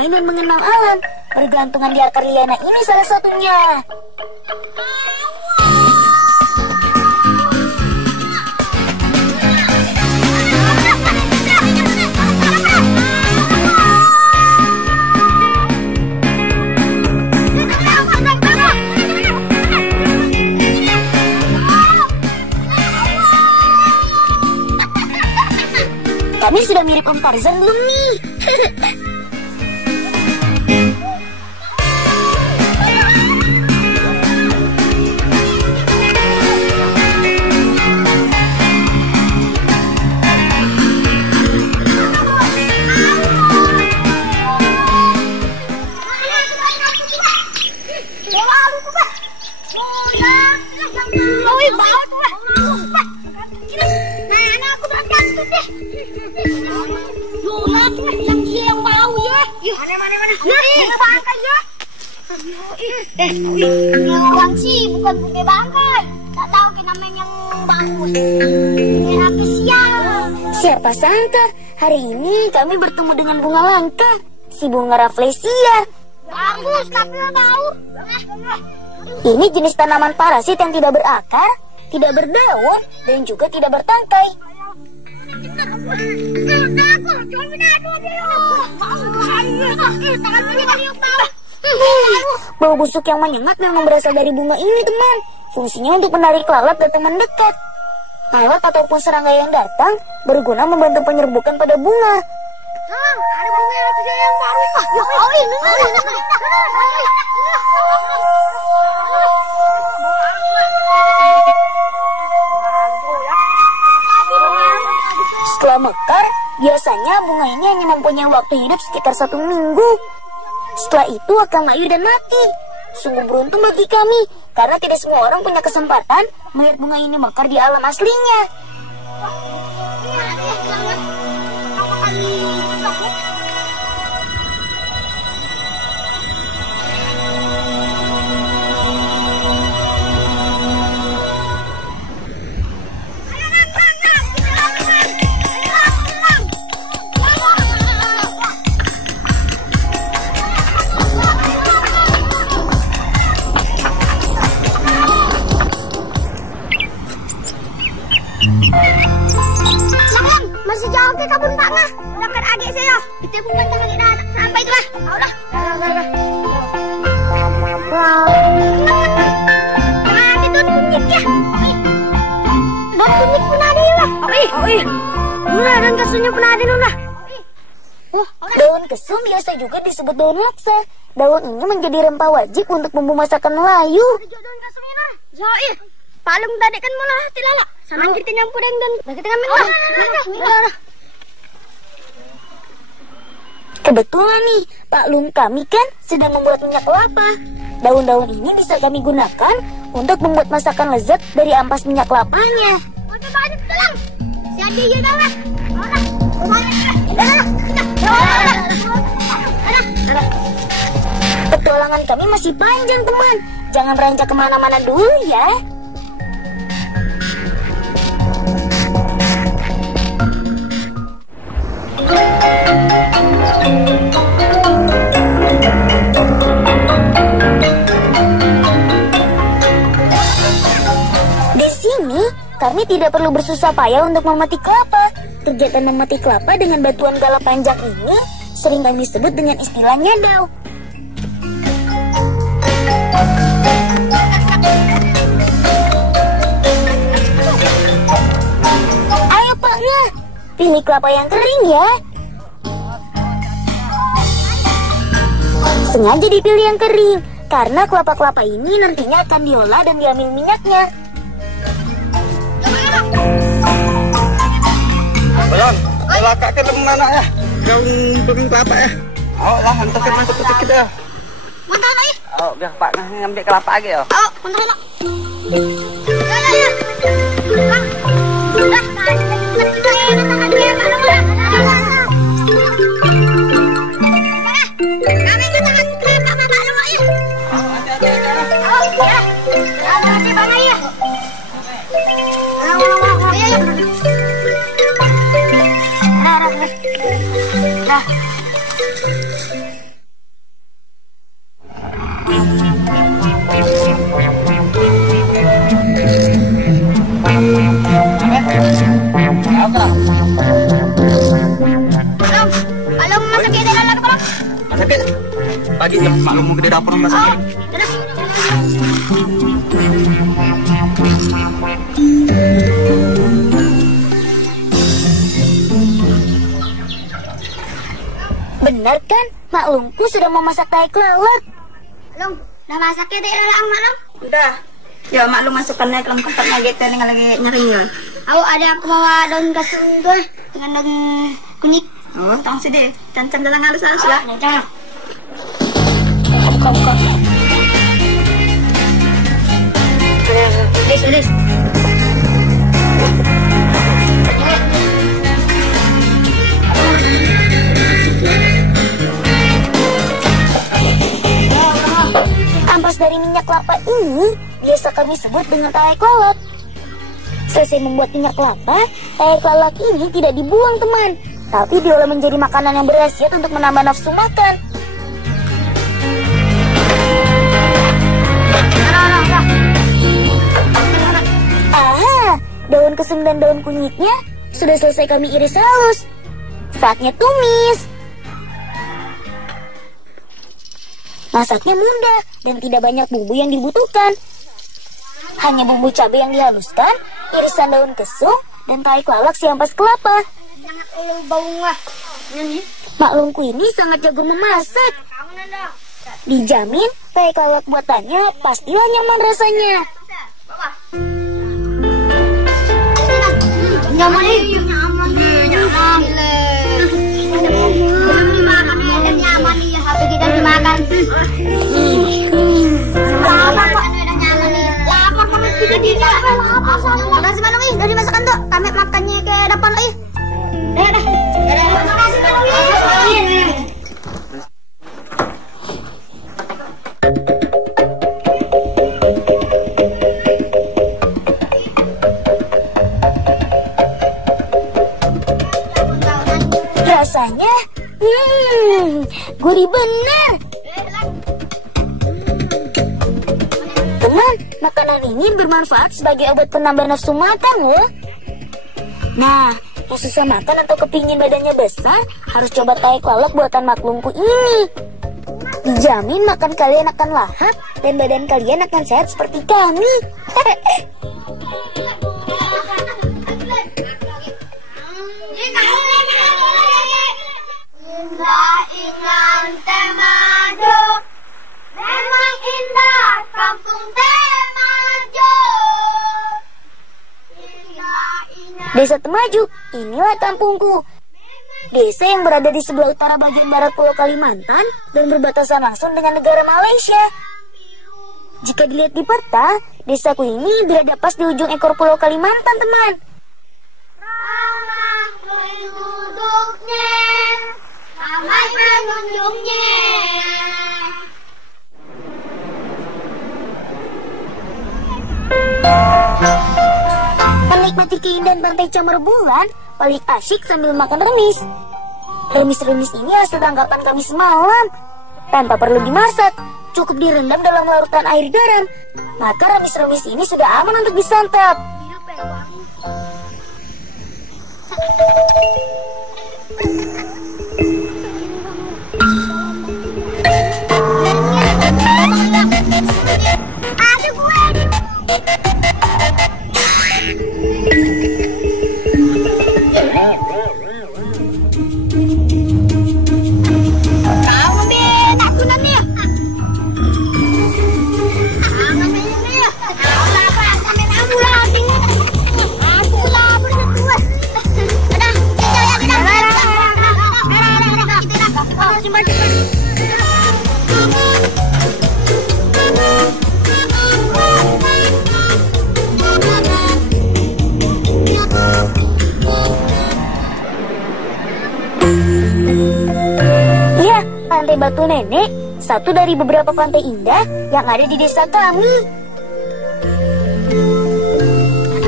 bermain dan mengenal alam. Bergelantungan di akar liana ini salah satunya. Kami sudah mirip Om Tarzan belum nih? Bang sih bukan bunga bangkai. Tak tahu ke namanya yang bagus. Bunga apa siang? Siapa sangka hari ini kami bertemu dengan bunga langka, si bunga Rafflesia. Bagus tapi bau. Ini jenis tanaman parasit yang tidak berakar, tidak berdaun, dan juga tidak bertangkai. Bau busuk yang menyengat memang berasal dari bunga ini, teman. Fungsinya untuk menarik lalat dan teman dekat. Lalat ataupun serangga yang datang berguna membantu penyerbukan pada bunga. Ada bunga yang baru. Setelah mekar, biasanya bunga ini hanya mempunyai waktu hidup sekitar 1 minggu. Setelah itu akan layu dan mati. Sungguh beruntung bagi kami, karena tidak semua orang punya kesempatan melihat bunga ini mekar di alam aslinya. Masih jauh ke kebun tengah. Dekat adik saya. Kita pun mentah lagi dah sampai tu lah. Dah. Itu kunyit ya. Dan kunyit pun ada lah. Nuna dan kesunya pun ada Nuna. Daun kesum biasa juga disebut daun laksa. Daun ini menjadi rempah wajib untuk bumbu masakan Melayu. Daun kesumnya Nuna. Zoir. Palung tadi kan malah tilala. Sama kita nyampur dan kita ngambil lah. Kebetulan nih, Pak Lung kami kan sedang membuat minyak kelapa. Daun-daun ini bisa kami gunakan untuk membuat masakan lezat dari ampas minyak kelapanya. Coba aja tolong. Jadi ya dah lah. Petualangan kami masih panjang, teman. Jangan beranjak kemana-mana dulu ya. Di sini, kami tidak perlu bersusah payah untuk memetik kelapa. Kegiatan memetik kelapa dengan batuan galah panjang ini sering kami sebut dengan istilah nyadau. Ayo Pak Nga, pilih kelapa yang kering ya. Sengaja dipilih yang kering, karena kelapa-kelapa ini nantinya akan diolah dan diambil minyaknya. Bang, kalau kakek temen anak ya, kau ngumpulin kelapa ya. Oh lah, hantar ke mantap petik kita. Mantan lagi. Oh, biar Pak ngambil kelapa lagi ya. Oh, mantan lagi. Balong masak ya dalam lagi balong. Masak ya. Pagi maklum mau ke dapur masak. Benar kan? Maklumku sudah memasak tahe kelelek. Balong, udah masak ya dalam maklum. Udah. Ya maklum masukkan aja ke dalam tempatnya gitu yang lagi nyering ya. Aku ada aku bawa daun kasung itu dengan daun kunyit. Oh, tong sih deh. Cancam dalam halus-halus lah. Buka. Lis. Ampas dari minyak kelapa ini biasa kami sebut dengan tahe kelelek. Selesai membuat minyak kelapa, tahe kelelek ini tidak dibuang teman, tapi diolah menjadi makanan yang berkhasiat untuk menambah nafsu makan. Aha, daun kesum dan daun kunyitnya sudah selesai kami iris halus. Saatnya tumis. Masaknya mudah dan tidak banyak bumbu yang dibutuhkan. Hanya bumbu cabai yang dihaluskan, irisan daun kesum, dan tahe kelelek siampas kelapa. Maklumku ini sangat jago memasak. Dijamin tahe kelelek buatannya pastilah nyaman rasanya. Nyaman nih. Nyaman. Nyaman nih HP kita dimakan. Lapar kok. Nyaman nih. Lapar kok kita di lapar sama. Makasih Bang Ih, dari masakan tuh. Kami makannya ke depan Ih. Dah. Makasih Bang Ih. Rasanya, gurih benar. Teman, makanan ini bermanfaat sebagai obat penambah nafsu makan loh. Nah, yang susah makan atau kepingin badannya besar, harus coba tahe kelelek buatan maklumku ini. Dijamin makan kalian akan lahap dan badan kalian akan sehat seperti kami. Indah Temajo, memang indah kampung Temajo. Desa Temajuk, inilah kampungku. Desa yang berada di sebelah utara bagian barat Pulau Kalimantan dan berbatasan langsung dengan negara Malaysia. Jika dilihat di peta, desaku ini berada pas di ujung ekor Pulau Kalimantan, teman. Ramah duduknya, ramai pengunjungnya. Menikmati keindahan pantai Camar Bulan paling asyik sambil makan remis. Remis-remis ini hasil tangkapan kami semalam. Tanpa perlu dimasak, cukup direndam dalam larutan air garam. Maka remis-remis ini sudah aman untuk disantap. Aduh gue. Kau ngambil aku nanti ya. Ngambil ini ya. Kau lapar, ngambil kamu lah. Aku lapar kedua. Udah, kita ya kita. Simpan. Iya, Pantai Batu Nenek, satu dari beberapa pantai indah yang ada di desa kami.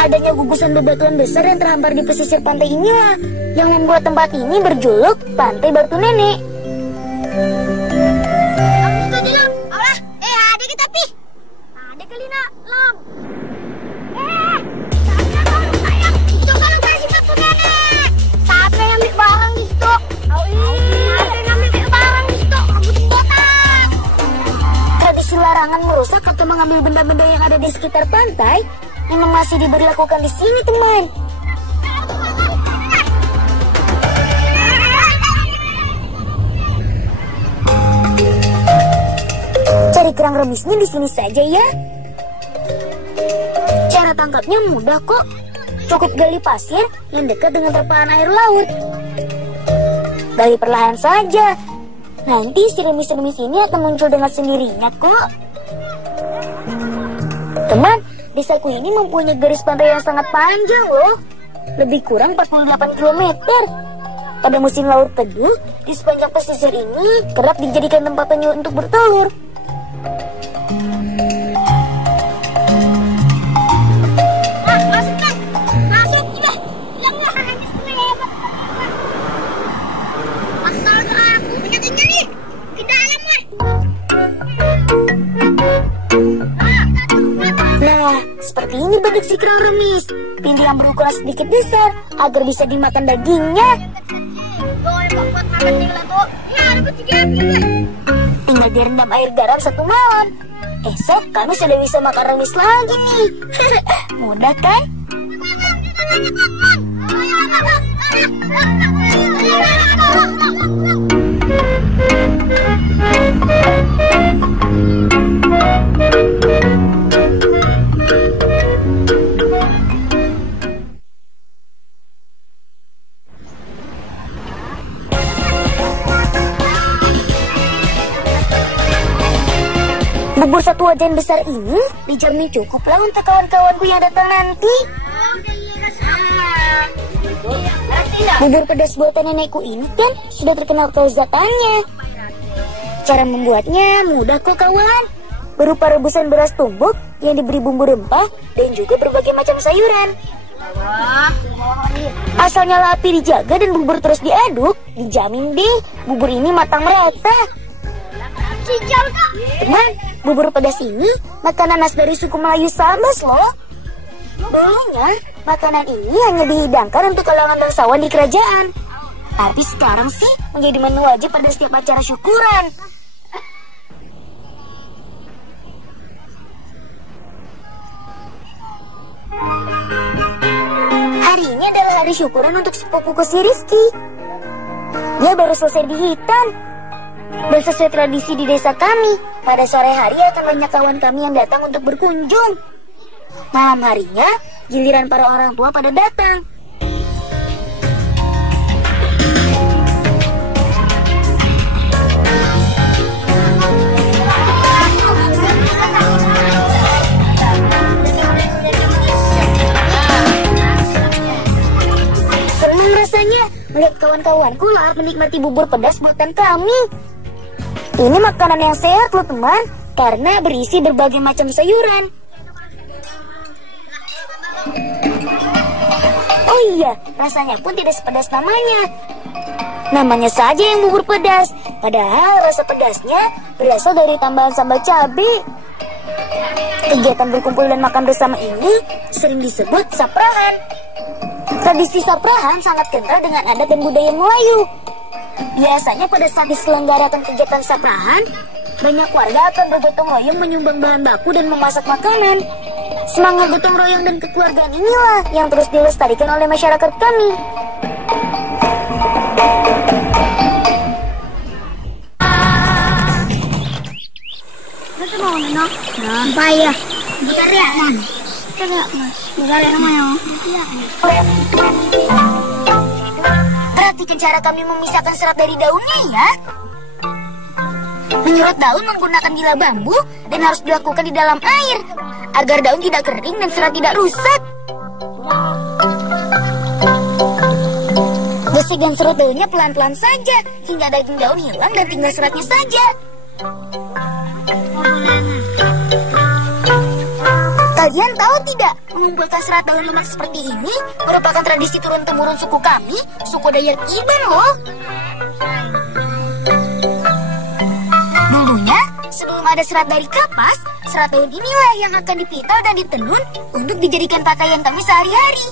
Adanya gugusan bebatuan besar yang terhampar di pesisir pantai inilah yang membuat tempat ini berjuluk Pantai Batu Nenek. Aku sudah bilang, Allah, sembarangan merusak atau mengambil benda-benda yang ada di sekitar pantai memang masih diberlakukan di sini, teman. Cari kerang remisnya di sini saja ya. Cara tangkapnya mudah kok. Cukup gali pasir yang dekat dengan terpaan air laut. Gali perlahan saja. Nanti si remis-remis ini akan muncul dengan sendirinya kok. Teman, desaku ini mempunyai garis pantai yang sangat panjang loh. Lebih kurang 48 km. Pada musim laut teduh, di sepanjang pesisir ini kerap dijadikan tempat penyu untuk bertelur. Seperti ini bentuk si kerang remis. Pilih yang berukuran sedikit besar agar bisa dimakan dagingnya. Tinggal direndam air garam 1 malam. Esok kami sudah bisa makan remis lagi nih. Mudah kan? Bubur 1 wajan besar ini dijamin cukuplah untuk kawan-kawanku yang datang nanti. Bubur pedas buatan nenekku ini kan sudah terkenal kelezatannya. Cara membuatnya mudah kok kawan. Berupa rebusan beras tumbuk yang diberi bumbu rempah dan juga berbagai macam sayuran. Asal nyala api dijaga dan bubur terus diaduk, dijamin deh bubur ini matang merata. Teman, bubur pedas ini makanan khas dari suku Melayu Sabas loh. Dulunya, makanan ini hanya dihidangkan untuk kalangan bangsawan di kerajaan. Tapi sekarang sih menjadi menu wajib pada setiap acara syukuran. Hari ini adalah hari syukuran untuk sepupuku si Rizky. Dia baru selesai dihitan. Dan sesuai tradisi di desa kami, pada sore hari akan banyak kawan kami yang datang untuk berkunjung. Malam harinya, giliran para orang tua pada datang. Senang rasanya melihat kawan-kawanku lahap menikmati bubur pedas buatan kami. Ini makanan yang sehat loh teman, karena berisi berbagai macam sayuran. Oh iya, rasanya pun tidak sepedas namanya. Namanya saja yang bubur pedas, padahal rasa pedasnya berasal dari tambahan sambal cabai. Kegiatan berkumpul dan makan bersama ini sering disebut saprahan. Tradisi saprahan sangat kental dengan adat dan budaya Melayu. Biasanya pada saat diselenggarakan kegiatan saprahan, banyak warga akan bergotong royong menyumbang bahan baku dan memasak makanan. Semangat gotong royong dan kekeluargaan inilah yang terus dilestarikan oleh masyarakat kami. Bayar. Bentar ya, Man. Bentar ya, namanya. Perhatikan cara kami memisahkan serat dari daunnya ya. Menyurut daun menggunakan bilah bambu dan harus dilakukan di dalam air agar daun tidak kering dan serat tidak rusak. Gosok dan serut daunnya pelan-pelan saja hingga daging daun hilang dan tinggal seratnya saja. Kalian tahu tidak, mengumpulkan serat daun lemak seperti ini merupakan tradisi turun-temurun suku kami, suku Dayak Iban loh. Dulunya, sebelum ada serat dari kapas, serat daun inilah yang akan dipital dan ditenun untuk dijadikan pakaian kami sehari-hari.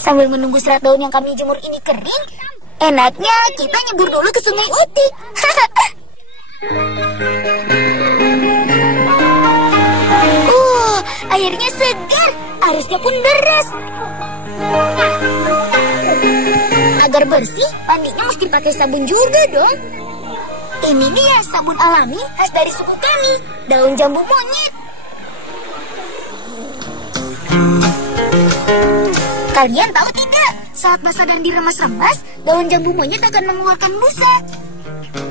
Sambil menunggu serat daun yang kami jemur ini kering, enaknya kita nyebur dulu ke Sungai Utik. Airnya segar, arusnya pun deras. Agar bersih, mandinya mesti pakai sabun juga dong. Ini dia sabun alami khas dari suku kami, daun jambu monyet. Kalian tahu tidak, saat basah dan diremas-remas, daun jambu monyet akan mengeluarkan busa.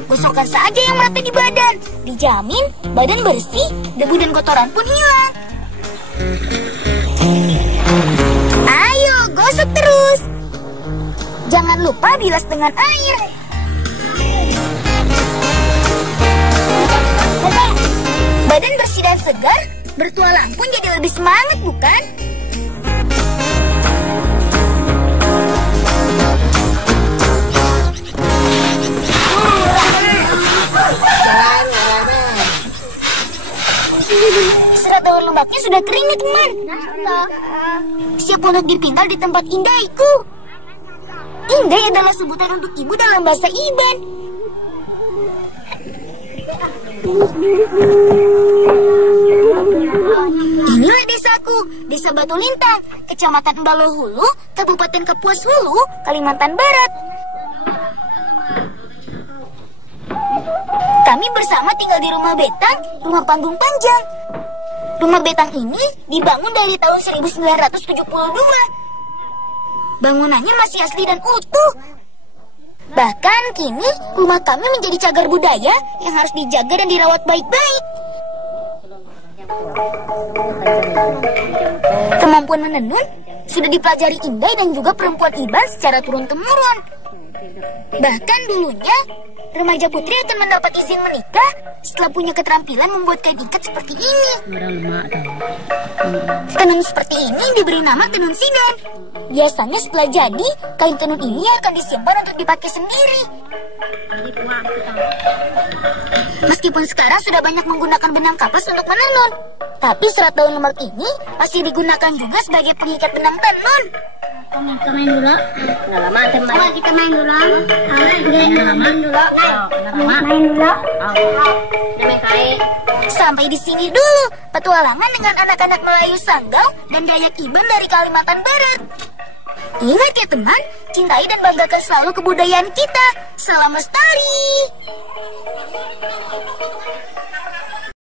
Gosokkan saja yang merata di badan, dijamin badan bersih, debu dan kotoran pun hilang. Ayo, gosok terus. Jangan lupa bilas dengan air. Badan bersih dan segar, bertualang pun jadi lebih semangat, bukan? Serat daun lembaknya sudah kering nih, teman. Siap untuk dipintal di tempat Indaiku. Indai adalah sebutan untuk ibu dalam bahasa Iban. Inilah desaku, Desa Batu Lintang, Kecamatan Balohulu, Kabupaten Kapuas Hulu, Kalimantan Barat. Kami bersama tinggal di rumah betang, rumah panggung panjang. Rumah betang ini dibangun dari tahun 1972. Bangunannya masih asli dan utuh. Bahkan kini rumah kami menjadi cagar budaya yang harus dijaga dan dirawat baik-baik. Kemampuan menenun sudah dipelajari Indai dan juga perempuan Iban secara turun-temurun. Bahkan dulunya remaja putri akan mendapat izin menikah setelah punya keterampilan membuat kain ikat seperti ini. Tenun seperti ini diberi nama tenun sidan. Biasanya setelah jadi, kain tenun ini akan disimpan untuk dipakai sendiri. Meskipun sekarang sudah banyak menggunakan benang kapas untuk menenun, tapi serat daun lembak ini masih digunakan juga sebagai pengikat benang tenun. Kita main dulu. Nggak lama teman. Coba kita main dulu. Main dulu. Sampai di sini dulu petualangan dengan anak-anak Melayu Sanggau dan Dayak Iban dari Kalimantan Barat. Ingat ya teman, cintai dan banggakan selalu kebudayaan kita. Salam lestari.